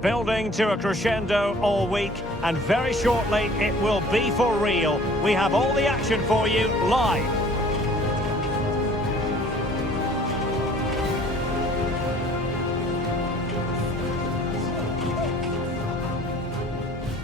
building to a crescendo all week, and very shortly it will be for real. We have all the action for you live.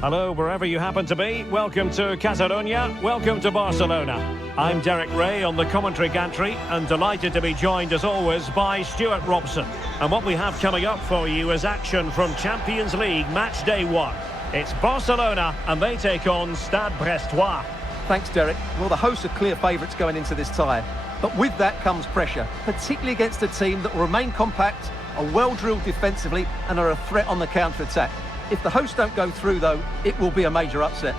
Hello, wherever you happen to be. Welcome to Catalonia. Welcome to Barcelona. I'm Derek Ray on the commentary gantry, and delighted to be joined as always by Stuart Robson. And what we have coming up for you is action from Champions League match day 1. It's Barcelona, and they take on Stade Brestois. Thanks, Derek. Well, the hosts are clear favourites going into this tie. But with that comes pressure, particularly against a team that will remain compact, are well-drilled defensively, and are a threat on the counter-attack. If the hosts don't go through, though, it will be a major upset.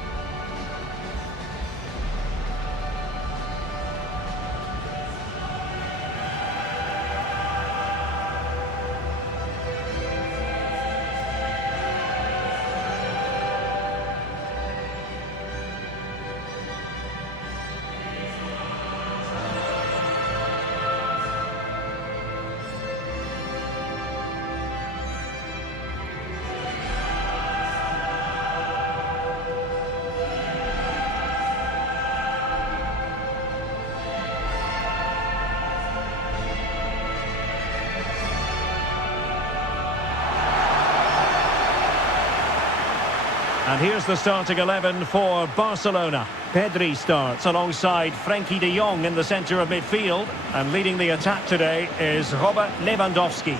And here's the starting 11 for Barcelona. Pedri starts alongside Frenkie de Jong in the centre of midfield. And leading the attack today is Robert Lewandowski.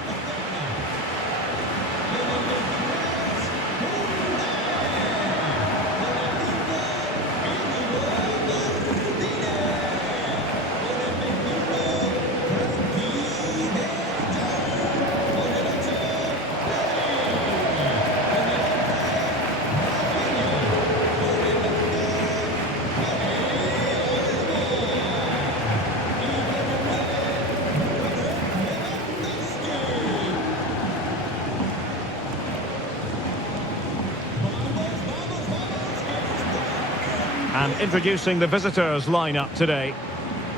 And introducing the visitors lineup today.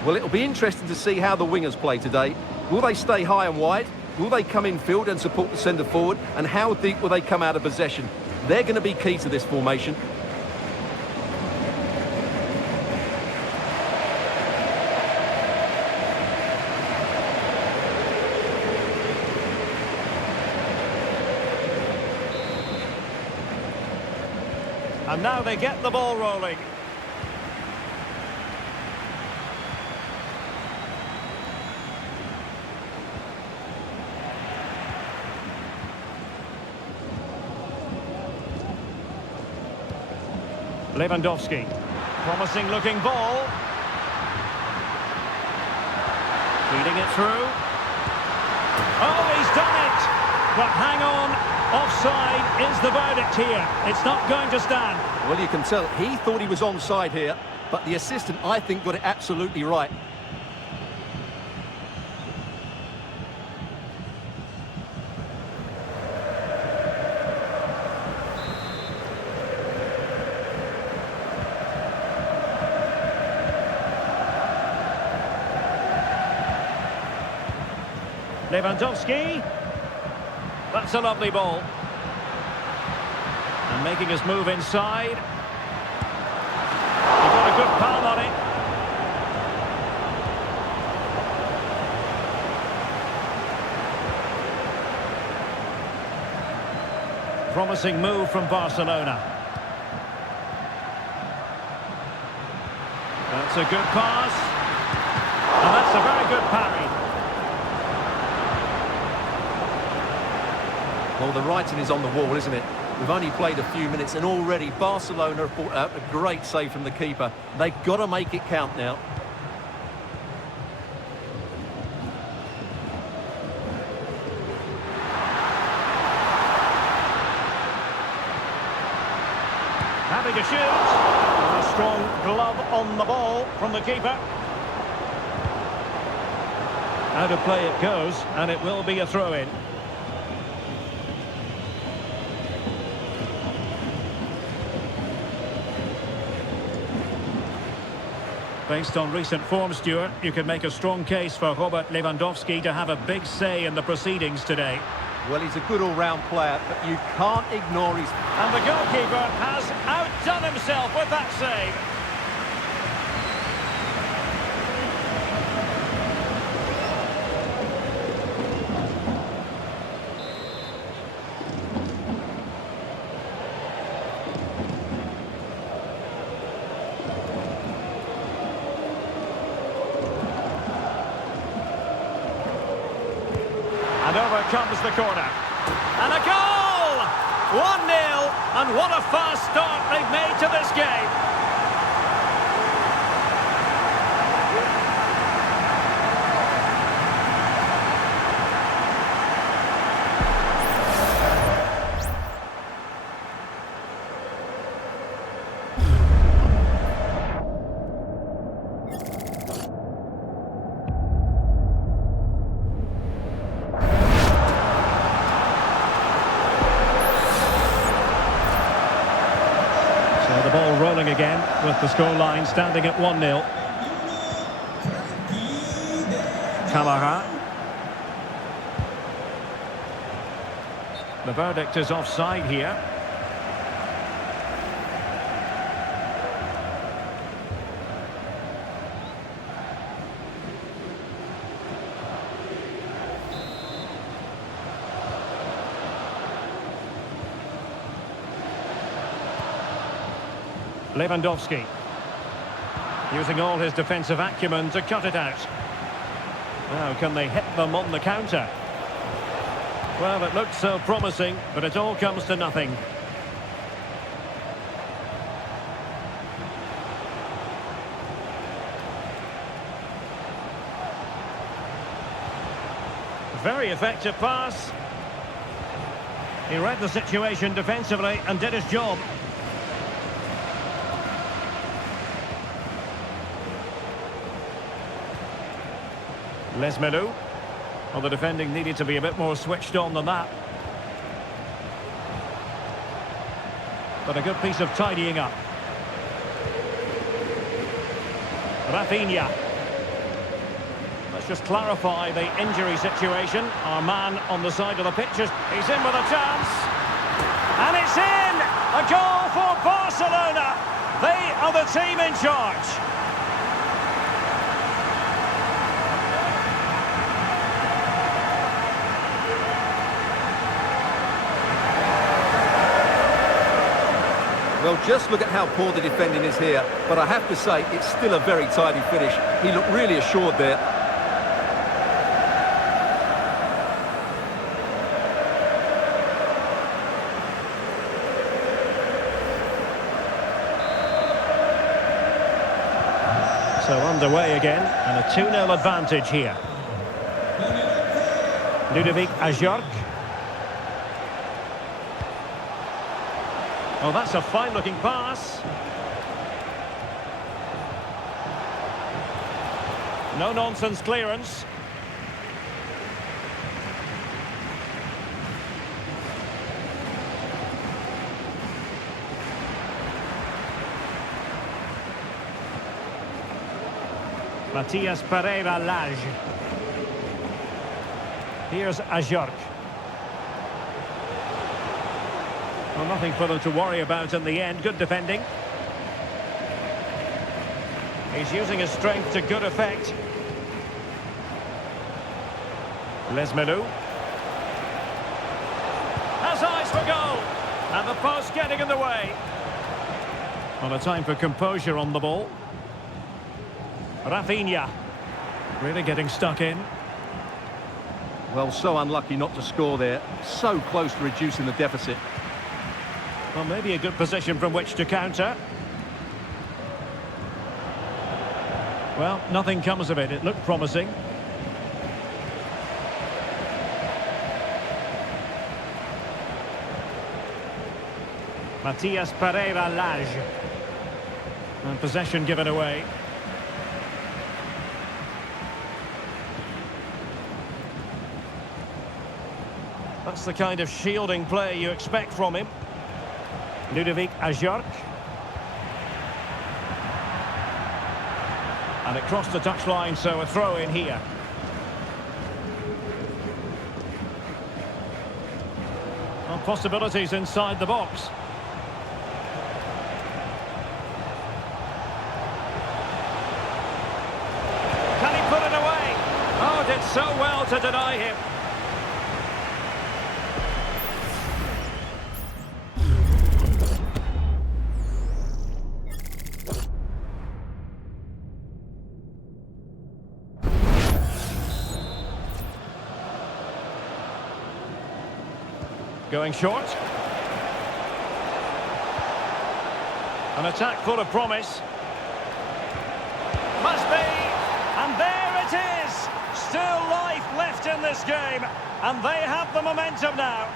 Well, it'll be interesting to see how the wingers play today. Will they stay high and wide? Will they come in field and support the centre forward? And how deep will they come out of possession? They're going to be key to this formation. And now they get the ball rolling. Lewandowski, promising looking ball. Feeding it through. Oh, he's done it! But hang on, offside is the verdict here. It's not going to stand. Well, you can tell he thought he was onside here, but the assistant, I think, got it absolutely right. Lewandowski. That's a lovely ball. And making his move inside. He got a good palm on it. Promising move from Barcelona. That's a good pass. And that's a very good parry. Well, the writing is on the wall, isn't it? We've only played a few minutes and already Barcelona have brought out a great save from the keeper. They've got to make it count now. Having a shoot. A strong glove on the ball from the keeper. Out of play it goes, and it will be a throw-in. Based on recent form, Stuart, you could make a strong case for Robert Lewandowski to have a big say in the proceedings today. Well, he's a good all-round player, but you can't ignore his... And the goalkeeper has outdone himself with that save. And over comes the corner. And a goal! 1-0, and what a fast start they've made to this game. The ball rolling again with the scoreline standing at 1-0. Kamara. The verdict is offside here. Lewandowski, using all his defensive acumen to cut it out. Now, can they hit them on the counter? Well, it looked so promising, but it all comes to nothing. Very effective pass. He read the situation defensively and did his job. Lesmelu. Well, the defending needed to be a bit more switched on than that. But a good piece of tidying up. Rafinha. Let's just clarify the injury situation. Our man on the side of the pitch he's in with a chance. And it's in! A goal for Barcelona. They are the team in charge. Well, just look at how poor the defending is here. But I have to say, it's still a very tidy finish. He looked really assured there. So underway again, and a 2-0 advantage here. Ludovic Ajorc. Oh, that's a fine-looking pass. No-nonsense clearance. Matias Pereira-Lage. Here's Ajorc. Well, nothing for them to worry about in the end. Good defending. He's using his strength to good effect. Lesmelu. Has eyes for goal. And the post getting in the way. Well, a time for composure on the ball. Rafinha. Really getting stuck in. Well, so unlucky not to score there. So close to reducing the deficit. Well, maybe a good position from which to counter. Well, nothing comes of it. It looked promising. Matias Pereira-Lage. And possession given away. That's the kind of shielding play you expect from him. Ludovic Ajorc. And it crossed the touchline, so a throw in here. possibilities inside the box. Can he put it away? Oh, did so well to deny him. Going short. An attack full of promise. Must be. And there it is. Still life left in this game. And they have the momentum now.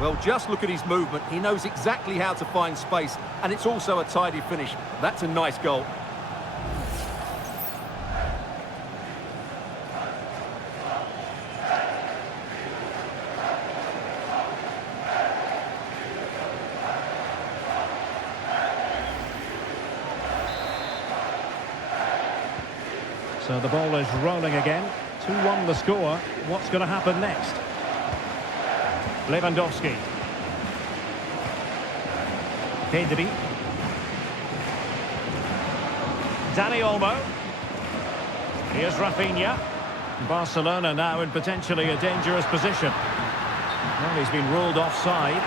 Well, just look at his movement. He knows exactly how to find space. And it's also a tidy finish. That's a nice goal. So the ball is rolling again. 2-1 the score. What's going to happen next? Lewandowski. Pedri. Dani Olmo. Here's Rafinha. Barcelona now in potentially a dangerous position. Well, he's been ruled offside.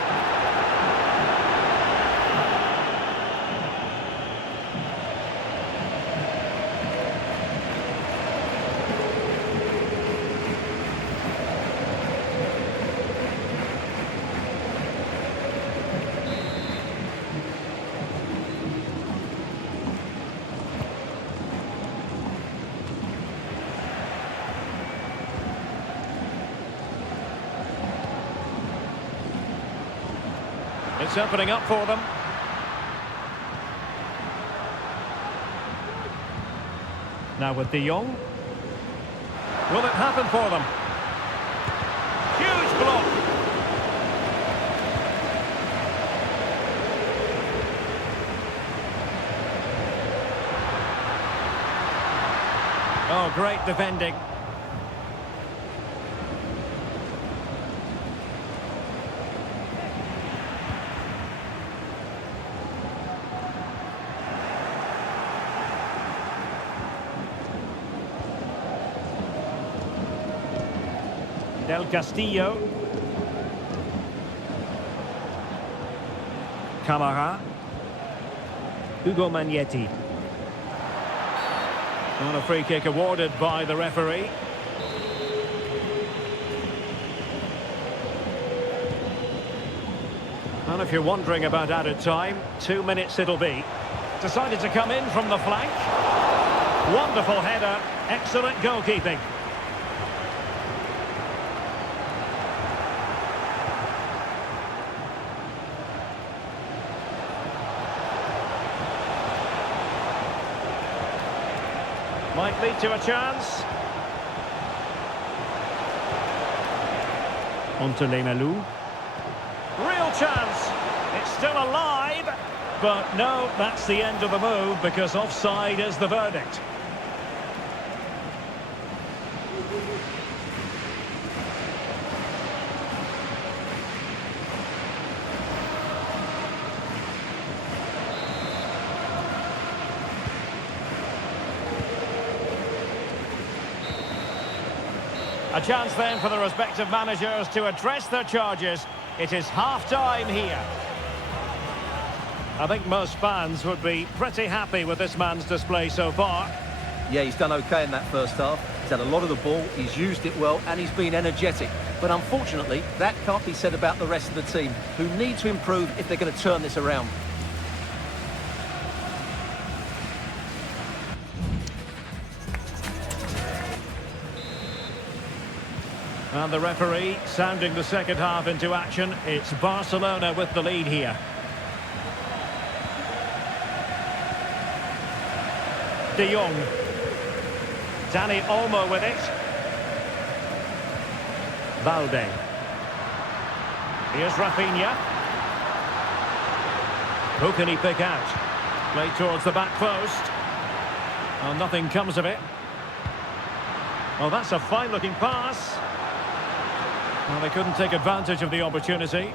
It's opening up for them. Now with De Jong. Will it happen for them? Huge block. Oh, great defending. Del Castillo. Camara. Hugo Magnetti. And a free kick awarded by the referee. And if you're wondering about added time, 2 minutes it'll be. Decided to come in from the flank. Wonderful header. Excellent goalkeeping. Might lead to a chance. On to Lemelou. Real chance. It's still alive. But no, that's the end of the move because offside is the verdict. A chance then for the respective managers to address their charges. It is half-time here. I think most fans would be pretty happy with this man's display so far. Yeah, he's done okay in that first half. He's had a lot of the ball, he's used it well, and he's been energetic. But unfortunately, that can't be said about the rest of the team, who need to improve if they're going to turn this around. And the referee sounding the second half into action. It's Barcelona with the lead here. De Jong. Dani Olmo with it. Valde. Here's Rafinha. Who can he pick out? Play towards the back post. Well, nothing comes of it. Oh, that's a fine-looking pass. Well, they couldn't take advantage of the opportunity.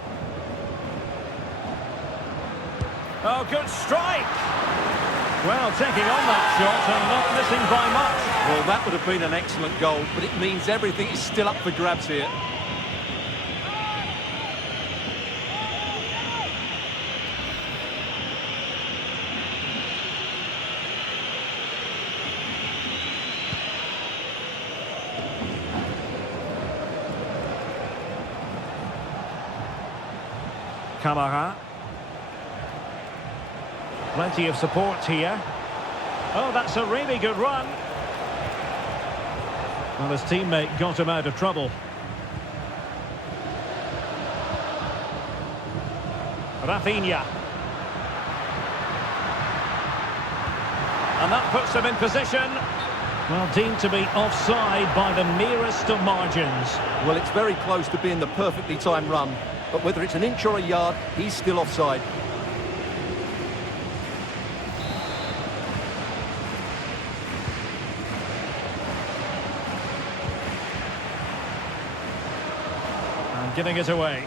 Oh, good strike! Well, taking on that shot and not missing by much. Well, that would have been an excellent goal, but it means everything is still up for grabs here. Camara. Plenty of support here. Oh, that's a really good run. Well, his teammate got him out of trouble. Rafinha. And that puts them in position. Well, deemed to be offside by the merest of margins. Well, it's very close to being the perfectly timed run, but whether it's an inch or a yard, he's still offside. And giving it away.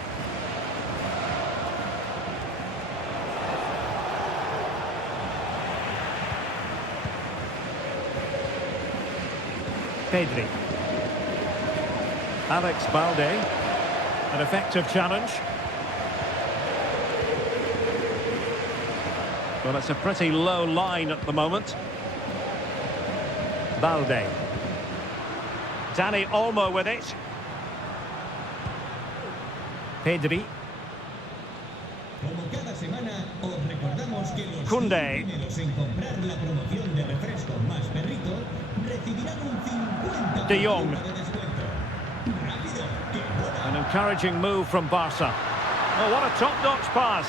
Pedri. Alex Balde. An effective challenge. Well, it's a pretty low line at the moment. Balde. Dani Olmo with it. Pedri. Koundé. De Jong. An encouraging move from Barca. Oh, what a top-notch pass.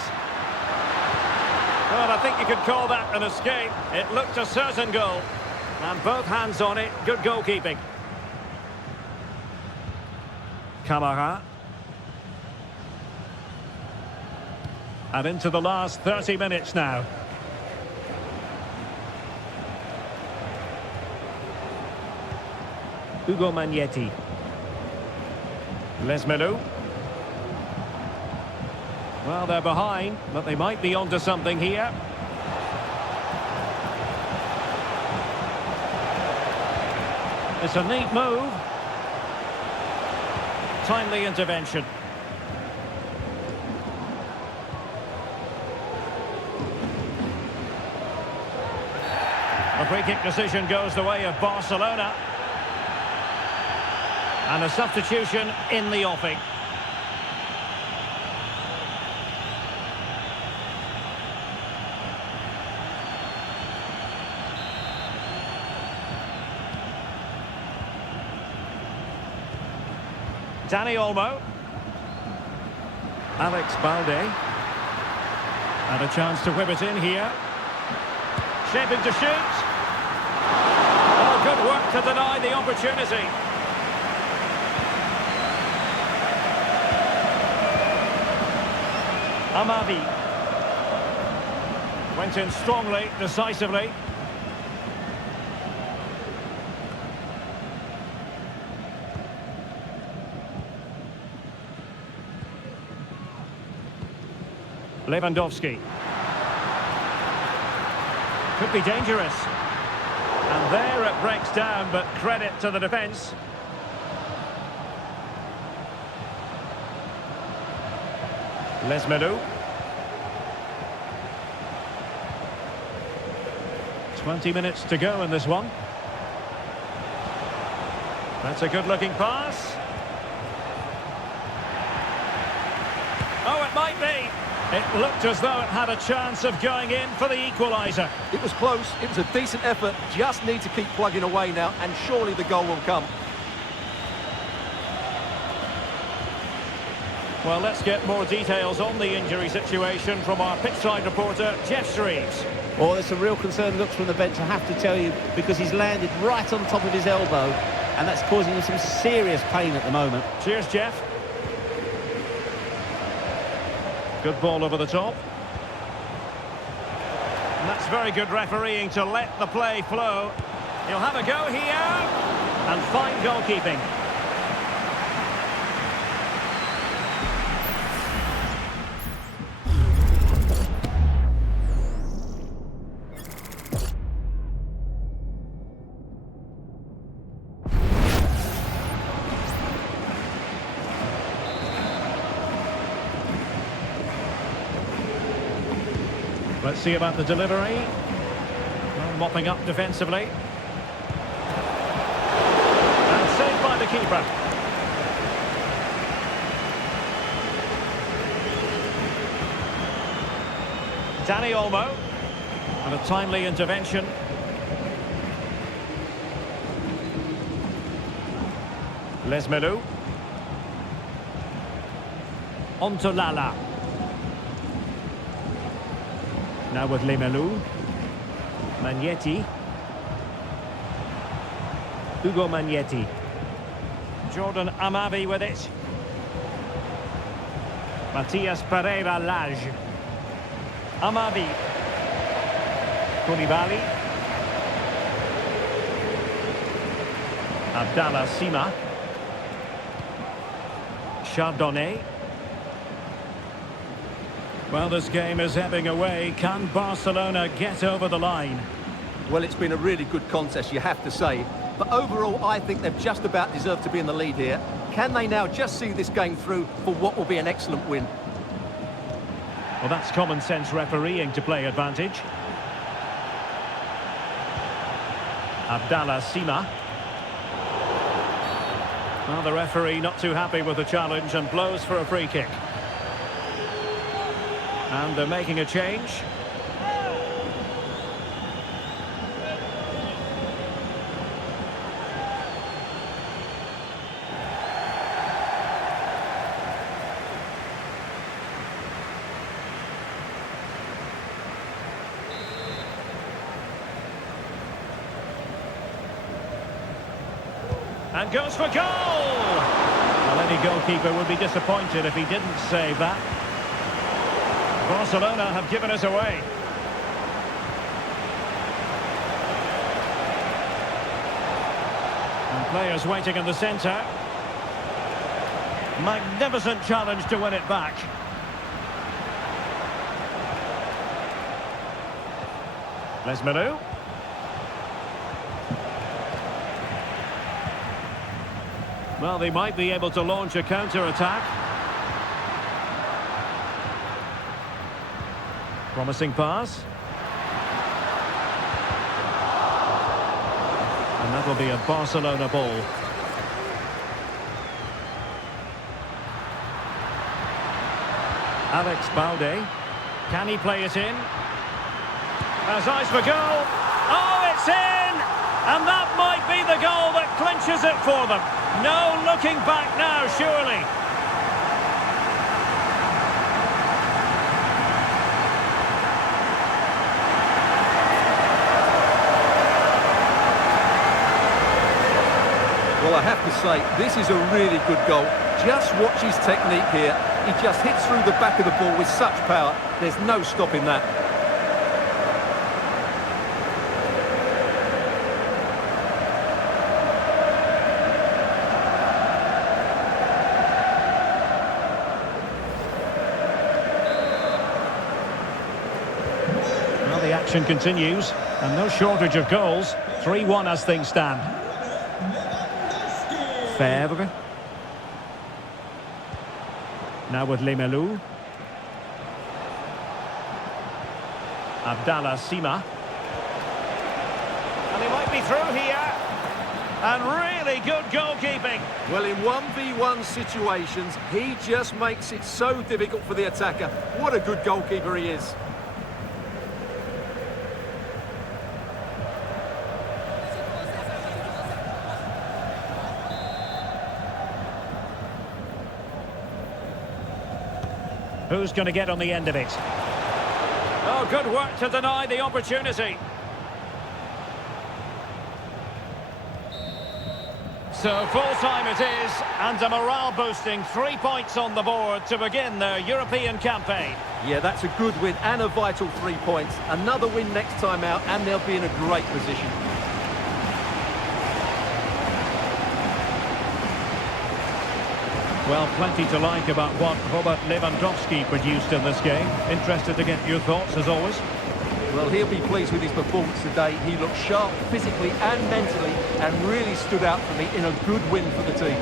Well, I think you could call that an escape. It looked a certain goal. And both hands on it. Good goalkeeping. Camara. And into the last 30 minutes now. Hugo Magnetti. Lesmelu. Well, they're behind, but they might be onto something here. It's a neat move. Timely intervention. The free kick decision goes the way of Barcelona. And a substitution in the offing. Dani Olmo. Alex Balde. And a chance to whip it in here. Shaping to shoot. Oh, good work to deny the opportunity. Amavi. Went in strongly, decisively. Lewandowski. Could be dangerous. And there it breaks down, but credit to the defence. Lesmelu. 20 minutes to go in this one. That's a good-looking pass. Oh, it might be. It looked as though it had a chance of going in for the equaliser. It was close, it was a decent effort, just need to keep plugging away now, and surely the goal will come. Well, let's get more details on the injury situation from our pitchside reporter, Jeff Shreves. Well, it's a real concern looks from the bench, I have to tell you, because he's landed right on top of his elbow, and that's causing him some serious pain at the moment. Cheers, Jeff. Good ball over the top. And that's very good refereeing to let the play flow. He'll have a go here. And fine goalkeeping. Let's see about the delivery. Well, mopping up defensively. And saved by the keeper. Danny Olmo. And a timely intervention. Lesmelou. On to Lala. Now with Lesmelou. Magnetti. Ugo Magnetti. Jordan Amavi with it. Matias Pereira Lage. Amavi. Koulibaly. Abdallah Sima. Chardonnay. Well, this game is ebbing away. Can Barcelona get over the line? Well, it's been a really good contest, you have to say. But overall, I think they've just about deserved to be in the lead here. Can they now just see this game through for what will be an excellent win? Well, that's common sense refereeing to play advantage. Abdallah Sima. Well, the referee not too happy with the challenge and blows for a free kick. And they're making a change. And goes for goal! Well, any goalkeeper would be disappointed if he didn't save that. Barcelona have given us away. And players waiting in the centre. Magnificent challenge to win it back. Lesmelou. Well, they might be able to launch a counter-attack. Promising pass. And that will be a Barcelona ball. Alex Balde. Can he play it in? Has eyes for goal. Oh, it's in! And that might be the goal that clinches it for them. No looking back now, surely. Well, I have to say, this is a really good goal. Just watch his technique here. He just hits through the back of the ball with such power. There's no stopping that. Well, the action continues, and no shortage of goals. 3-1 as things stand. Fèvre. Now with Lesmelou. Abdallah Sima. And he might be through here. And really good goalkeeping. Well, in 1v1 situations, he just makes it so difficult for the attacker. What a good goalkeeper he is. Who's going to get on the end of it? Oh, good work to deny the opportunity. So full-time it is, and a morale-boosting 3 points on the board to begin their European campaign. Yeah, that's a good win and a vital 3 points. Another win next time out, and they'll be in a great position. Well, plenty to like about what Robert Lewandowski produced in this game. Interested to get your thoughts, as always. Well, he'll be pleased with his performance today. He looked sharp physically and mentally and really stood out for me in a good win for the team.